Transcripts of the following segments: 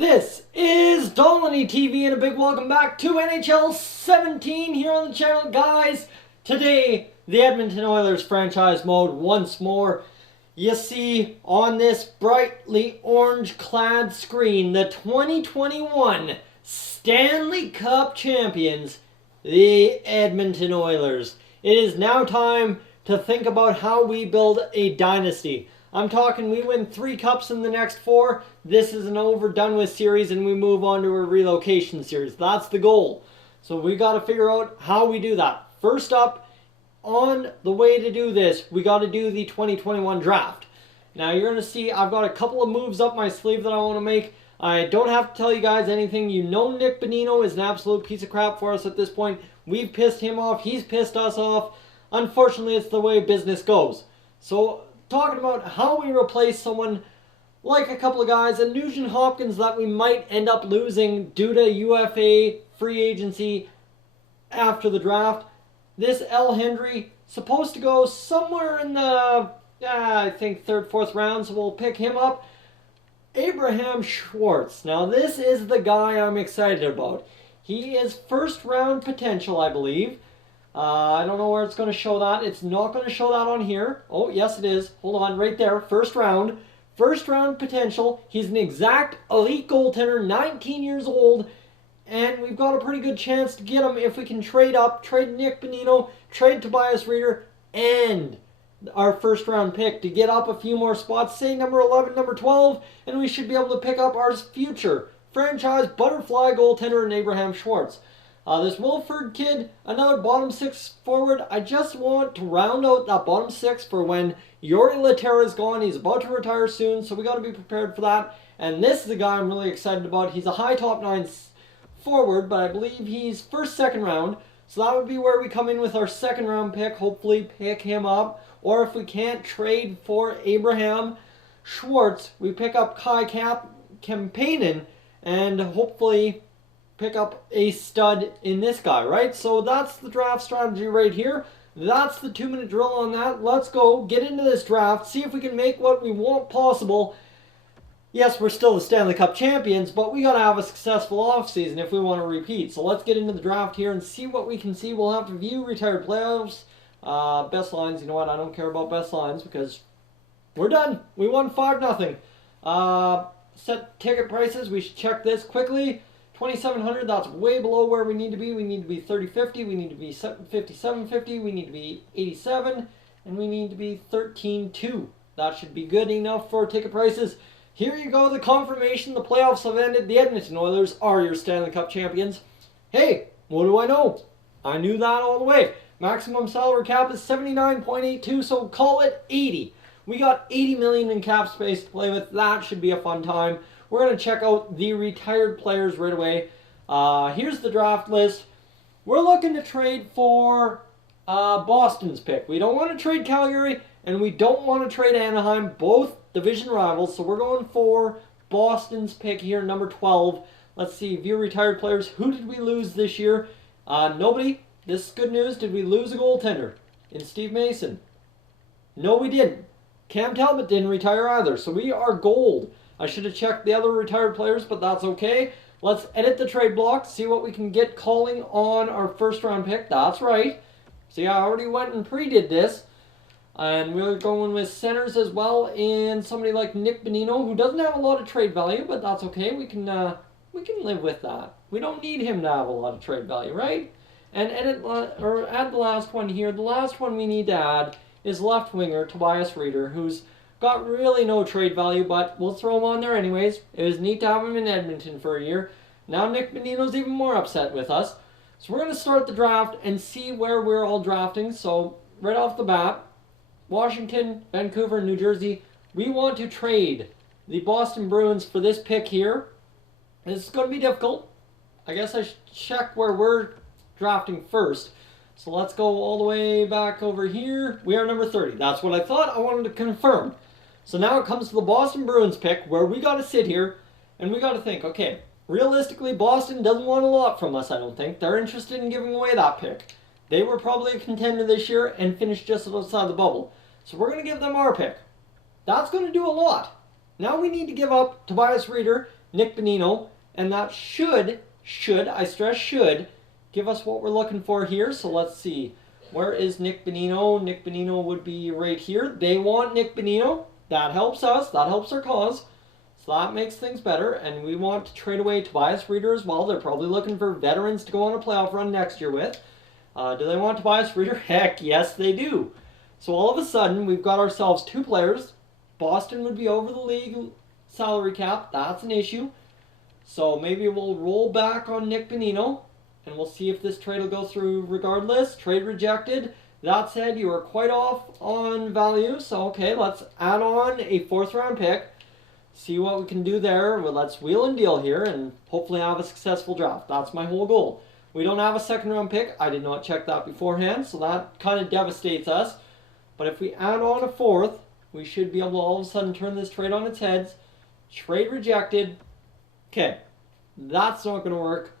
This is Dolany TV and a big welcome back to NHL 17 here on the channel, guys. Today, the Edmonton Oilers franchise mode once more. You see on this brightly orange clad screen the 2021 Stanley Cup champions, the Edmonton Oilers. It is now time to think about how we build a dynasty. I'm talking we win 3 cups in the next 4. This is an over done with series and we move on to a relocation series. That's the goal. So we got to figure out how we do that. First up, on the way to do this, we got to do the 2021 draft. Now you're going to see I've got a couple of moves up my sleeve that I want to make. I don't have to tell you guys anything. You know Nick Bonino is an absolute piece of crap for us at this point. We've pissed him off. He's pissed us off. Unfortunately, it's the way business goes. So talking about how we replace someone like a couple of guys, and Nugent Hopkins that we might end up losing due to UFA free agency after the draft. This L. Hendry, supposed to go somewhere in the, I think 3rd, 4th round, so we'll pick him up. Abraham Schwartz. Now this is the guy I'm excited about. He is 1st round potential, I believe. I don't know where it's going to show that. It's not going to show that on here. Oh, yes it is. Hold on, right there. 1st round. 1st round potential. He's an exact elite goaltender, 19 years old. And we've got a pretty good chance to get him if we can trade up, trade Nick Bonino, trade Tobias Rieder, and our 1st round pick to get up a few more spots. Say number 11, number 12, and we should be able to pick up our future franchise butterfly goaltender in Abraham Schwartz. This Wilford kid, another bottom 6 forward. I just want to round out that bottom 6 for when Yori Laterra is gone. He's about to retire soon, so we got to be prepared for that. And this is a guy I'm really excited about. He's a high top 9 forward, but I believe he's 1st, 2nd round. So that would be where we come in with our 2nd round pick. Hopefully pick him up. Or if we can't trade for Abraham Schwartz, we pick up Kai Kampanen and hopefully pick up a stud in this guy, right? So that's the draft strategy right here. That's the 2-minute drill on that. Let's go get into this draft, see if we can make what we want possible. Yes, we're still the Stanley Cup champions, but we got to have a successful offseason if we want to repeat. So let's get into the draft here and see what we can see. We'll have to view retired playoffs. Best lines, you know what? I don't care about best lines because we're done. We won 5-0. Set ticket prices. We should check this quickly. 2,700, that's way below where we need to be. We need to be 30-50, we need to be 57-50, we need to be 87, and we need to be 13-2. That should be good enough for ticket prices. Here you go, the confirmation, the playoffs have ended. The Edmonton Oilers are your Stanley Cup champions. Hey, what do I know? I knew that all the way. Maximum salary cap is 79.82, so call it 80. We got 80 million in cap space to play with. That should be a fun time. We're going to check out the retired players right away. Here's the draft list. We're looking to trade for Boston's pick. We don't want to trade Calgary, and we don't want to trade Anaheim, both division rivals. So we're going for Boston's pick here, number 12. Let's see, view retired players. Who did we lose this year? Nobody. This is good news. Did we lose a goaltender in Steve Mason? No, we didn't. Cam Talbot didn't retire either, so we are gold. I should have checked the other retired players, but that's okay. Let's edit the trade block, see what we can get calling on our 1st round pick. That's right. See, I already went and pre-did this. And we're going with centers as well, and somebody like Nick Bonino, who doesn't have a lot of trade value, but that's okay. We can live with that. We don't need him to have a lot of trade value, right? And add the last one here. The last one we need to add is left winger Tobias Rieder, who's got really no trade value, but we'll throw him on there anyways. It was neat to have him in Edmonton for a year. Now Nick Bonino's even more upset with us. So we're going to start the draft and see where we're all drafting. So right off the bat, Washington, Vancouver, New Jersey. We want to trade the Boston Bruins for this pick here. It's going to be difficult. I guess I should check where we're drafting first. So let's go all the way back over here. We are number 30. That's what I thought. I wanted to confirm. So now it comes to the Boston Bruins pick where we got to sit here and we got to think, okay, realistically, Boston doesn't want a lot from us, I don't think. They're interested in giving away that pick. They were probably a contender this year and finished just outside the bubble. So we're going to give them our pick. That's going to do a lot. Now we need to give up Tobias Rieder Nick Bonino, and that should, I stress should, give us what we're looking for here. So let's see. Where is Nick Bonino? Nick Bonino would be right here. They want Nick Bonino. That helps us. That helps our cause. So that makes things better. And we want to trade away Tobias Rieder as well. They're probably looking for veterans to go on a playoff run next year with. Do they want Tobias Rieder? Heck, yes, they do. So all of a sudden, we've got ourselves 2 players. Boston would be over the league salary cap. That's an issue. So maybe we'll roll back on Nick Bonino. And we'll see if this trade will go through regardless. Trade rejected. That said, you are quite off on value. So, okay, let's add on a 4th round pick. See what we can do there. Well, let's wheel and deal here and hopefully have a successful draft. That's my whole goal. We don't have a 2nd round pick. I did not check that beforehand, so that kind of devastates us. But if we add on a 4th, we should be able to all of a sudden turn this trade on its heads. Trade rejected. Okay, that's not going to work.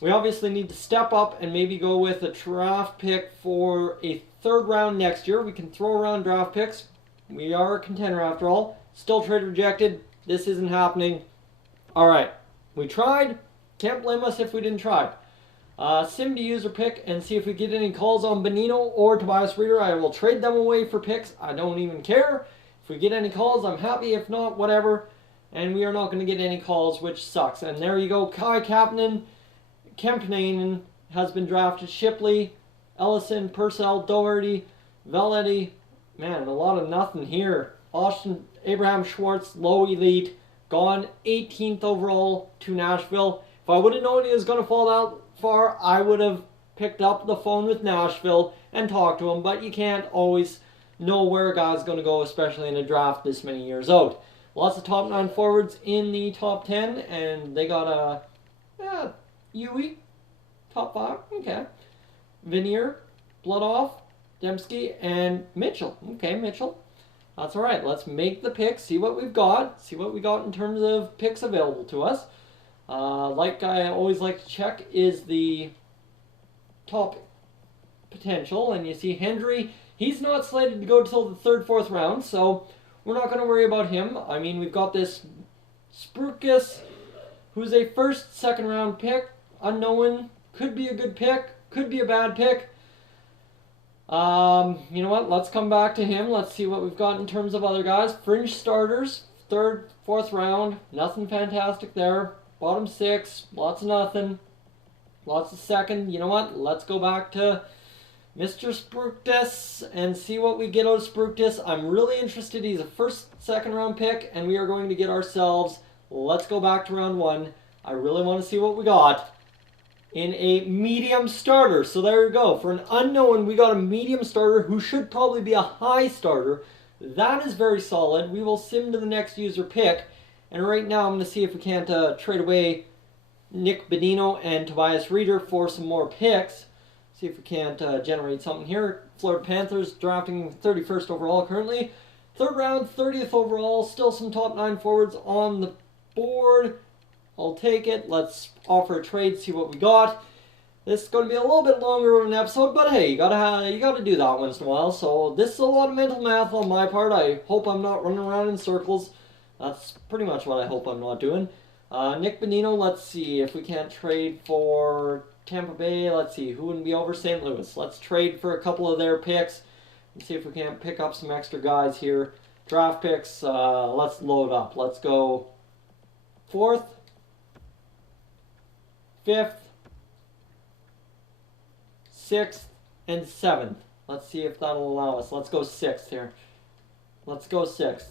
We obviously need to step up and maybe go with a draft pick for a 3rd round next year. We can throw around draft picks. We are a contender after all. Still trade rejected. This isn't happening. All right, we tried. Can't blame us if we didn't try. Sim to user pick and see if we get any calls on Bonino or Tobias Rieder. I will trade them away for picks. I don't even care. If we get any calls, I'm happy. If not, whatever. And we are not going to get any calls, which sucks. And there you go. Kai Kempnainen has been drafted. Shipley, Ellison, Purcell, Doherty, Valetti. Man, a lot of nothing here. Austin, Abraham Schwartz, low elite. Gone 18th overall to Nashville. If I would have known he was going to fall that far, I would have picked up the phone with Nashville and talked to him. But you can't always know where a guy's going to go, especially in a draft this many years out. Lots of top 9 forwards in the top 10, and they got a Yui, top 5, okay. Vanier, Bloodoff, Dembski, and Mitchell. Okay, Mitchell. That's all right. Let's make the pick, see what we've got, see what we got in terms of picks available to us. Like I always like to check is the top potential, and you see Hendry, he's not slated to go till the 3rd, 4th round, so we're not going to worry about him. I mean, we've got this Sprukus, who's a 1st, 2nd round pick, unknown, could be a good pick, could be a bad pick. You know what, let's come back to him. Let's see what we've got in terms of other guys. Fringe starters, 3rd, 4th round, nothing fantastic there. Bottom 6, lots of nothing. Lots of 2nd. You know what, let's go back to Mr. Sprukus and see what we get out of Sprukus. I'm really interested. He's a 1st, 2nd round pick, and we are going to get ourselves, let's go back to round 1. I really want to see what we got in a medium starter. So there you go. For an unknown, we got a medium starter who should probably be a high starter. That is very solid. We will sim to the next user pick. And right now, I'm going to see if we can't trade away Nick Bonino and Tobias Rieder for some more picks. See if we can't generate something here. Florida Panthers drafting 31st overall currently. 3rd round, 30th overall. Still some top 9 forwards on the board. I'll take it. Let's offer a trade, see what we got. This is going to be a little bit longer of an episode, but hey, you gotta do that once in a while. So this is a lot of mental math on my part. I hope I'm not running around in circles. That's pretty much what I hope I'm not doing. Nick Bonino, let's see if we can't trade for Tampa Bay. Let's see, who wouldn't be over St. Louis? Let's trade for a couple of their picks and see if we can't pick up some extra guys here. Draft picks, let's load up. Let's go 4th, 5th, 6th, and 7th. Let's see if that'll allow us. Let's go 6th here. Let's go 6th.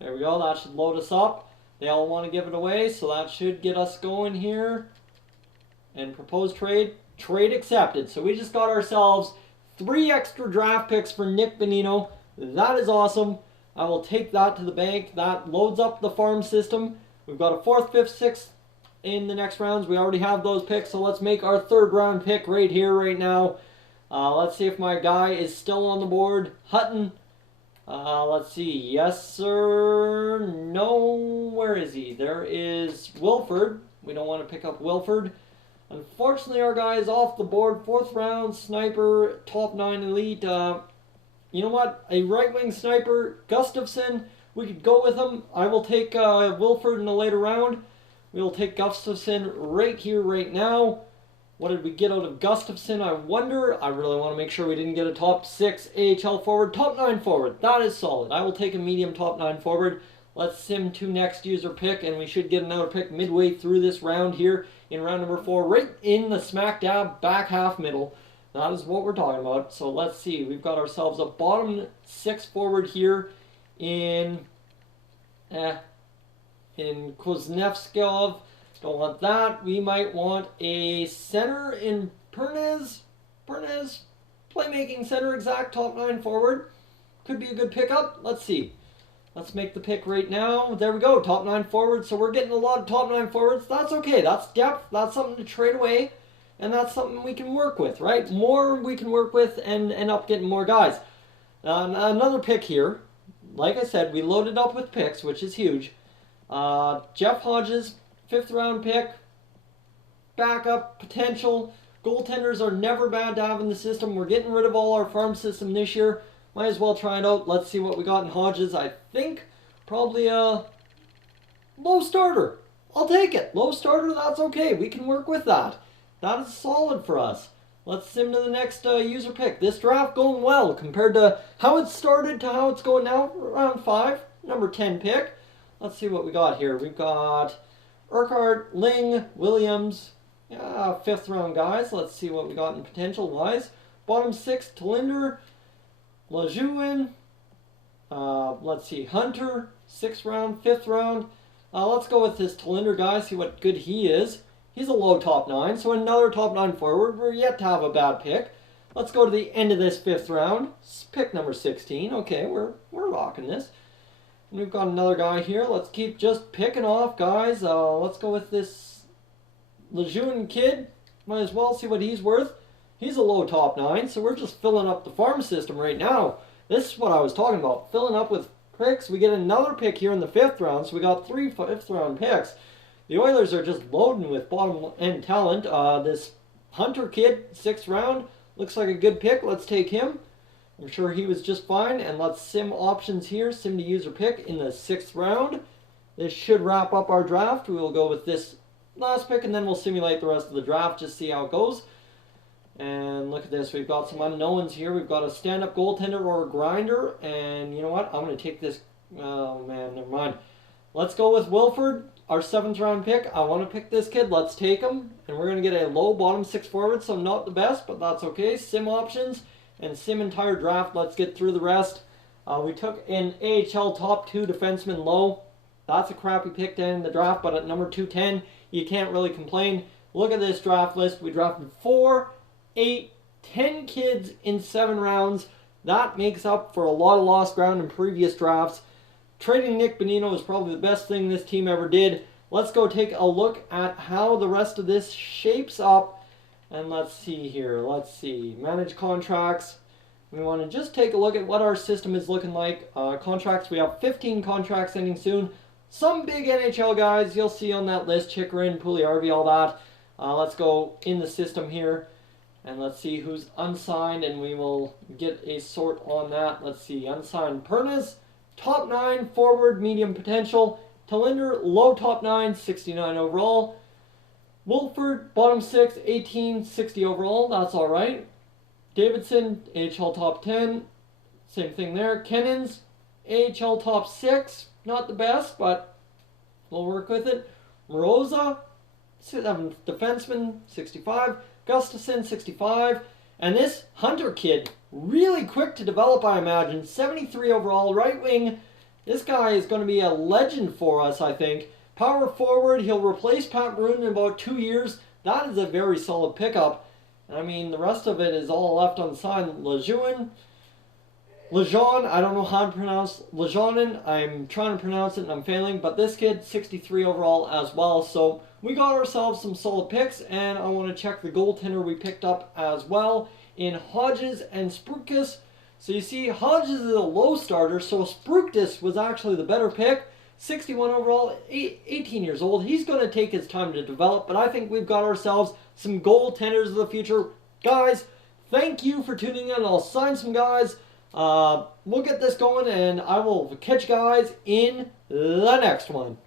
There we go. That should load us up. They all want to give it away, so that should get us going here. And proposed trade. Trade accepted. So we just got ourselves 3 extra draft picks for Nick Bonino. That is awesome. I will take that to the bank. That loads up the farm system. We've got a 4th, 5th, 6th in the next rounds. We already have those picks, so let's make our 3rd round pick right here, right now. Let's see if my guy is still on the board. Hutton. Let's see. Yes, sir. No. Where is he? There is Wilford. We don't want to pick up Wilford. Unfortunately, our guy is off the board. 4th round, sniper, top 9 elite. You know what? A right-wing sniper, Gustafsson, we could go with him. I will take Wilford in a later round. We will take Gustafsson right here, right now. What did we get out of Gustafsson, I wonder? I really want to make sure we didn't get a top 6 AHL forward. Top 9 forward. That is solid. I will take a medium top 9 forward. Let's sim to next user pick, and we should get another pick midway through this round here in round number 4, right in the smack dab back half middle. That is what we're talking about. So let's see. We've got ourselves a bottom 6 forward here in Kuznetsov. Don't want that. We might want a center in Pernes. Playmaking center, exact top 9 forward. Could be a good pickup. Let's see. Let's make the pick right now. There we go. Top 9 forward. So we're getting a lot of top 9 forwards. That's okay. That's depth. That's something to trade away. And that's something we can work with, right? More we can work with and end up getting more guys. Another pick here. Like I said, we loaded up with picks, which is huge. Jeff Hodges, 5th round pick. Backup potential. Goaltenders are never bad to have in the system. We're getting rid of all our farm system this year. Might as well try it out. Let's see what we got in Hodges. I think probably a low starter. I'll take it. Low starter, that's okay. We can work with that. That is solid for us. Let's sim to the next user pick. This draft going well compared to how it started to how it's going now. Round 5, number 10 pick. Let's see what we got here. We've got Urquhart, Ling, Williams. 5th round guys. Let's see what we got in potential wise. Bottom 6, Talinder, Lejeune. Let's see, Hunter, 6th round, 5th round. Let's go with this Talinder guy, see what good he is. He's a low top 9, so another top 9 forward. We're yet to have a bad pick. Let's go to the end of this 5th round. Pick number 16. Okay, we're rocking this. And we've got another guy here. Let's keep just picking off guys. Let's go with this Lejeune kid. Might as well see what he's worth. He's a low top 9, so we're just filling up the farm system right now. This is what I was talking about. Filling up with picks. We get another pick here in the 5th round, so we got 3 5th round picks. The Oilers are just loading with bottom end talent. This Hunter kid, 6th round, looks like a good pick. Let's take him. I'm sure he was just fine. And let's sim options here. Sim to user pick in the 6th round. This should wrap up our draft. We will go with this last pick, and then we'll simulate the rest of the draft, just see how it goes. And look at this. We've got some unknowns here. We've got a stand-up goaltender or a grinder. And you know what? I'm going to take this. Oh, man, never mind. Let's go with Wilford, our 7th round pick. I want to pick this kid. Let's take him. And we're going to get a low bottom 6 forward, so not the best, but that's okay. Sim options and sim entire draft. Let's get through the rest. We took an AHL top 2 defenseman low. That's a crappy pick to end the draft, but at number 210, you can't really complain. Look at this draft list. We drafted 4, 8, 10 kids in 7 rounds. That makes up for a lot of lost ground in previous drafts. Trading Nick Bonino is probably the best thing this team ever did. Let's go take a look at how the rest of this shapes up. And let's see here. Let's see. Manage contracts. We want to just take a look at what our system is looking like. Contracts, we have 15 contracts ending soon. Some big NHL guys you'll see on that list. Chikrin, Puljujärvi, all that. Let's go in the system here. And let's see who's unsigned, and we will get a sort on that. Let's see. Unsigned Pernes. Top 9, forward, medium potential. Talinder, low top 9, 69 overall. Wilford, bottom 6, 18, 60 overall. That's all right. Davidson, AHL top 10. Same thing there. Kennens, AHL top 6. Not the best, but we'll work with it. Moroza, 7th defenseman, 65. Gustafsson, 65. And this Hunter kid, really quick to develop, I imagine. 73 overall, right wing. This guy is going to be a legend for us, I think. Power forward, he'll replace Pat Maroon in about 2 years. That is a very solid pickup. I mean, the rest of it is all left unsigned. Lejeune, I don't know how to pronounce Lejeune. I'm trying to pronounce it and I'm failing. But this kid, 63 overall as well. So we got ourselves some solid picks. And I want to check the goaltender we picked up as well in Hodges and Sprukus. So you see, Hodges is a low starter. So Sprukus was actually the better pick. 61 overall, 18 years old. He's going to take his time to develop. But I think we've got ourselves some goaltenders of the future. Guys, thank you for tuning in. I'll sign some guys. We'll get this going, and I will catch you guys in the next one.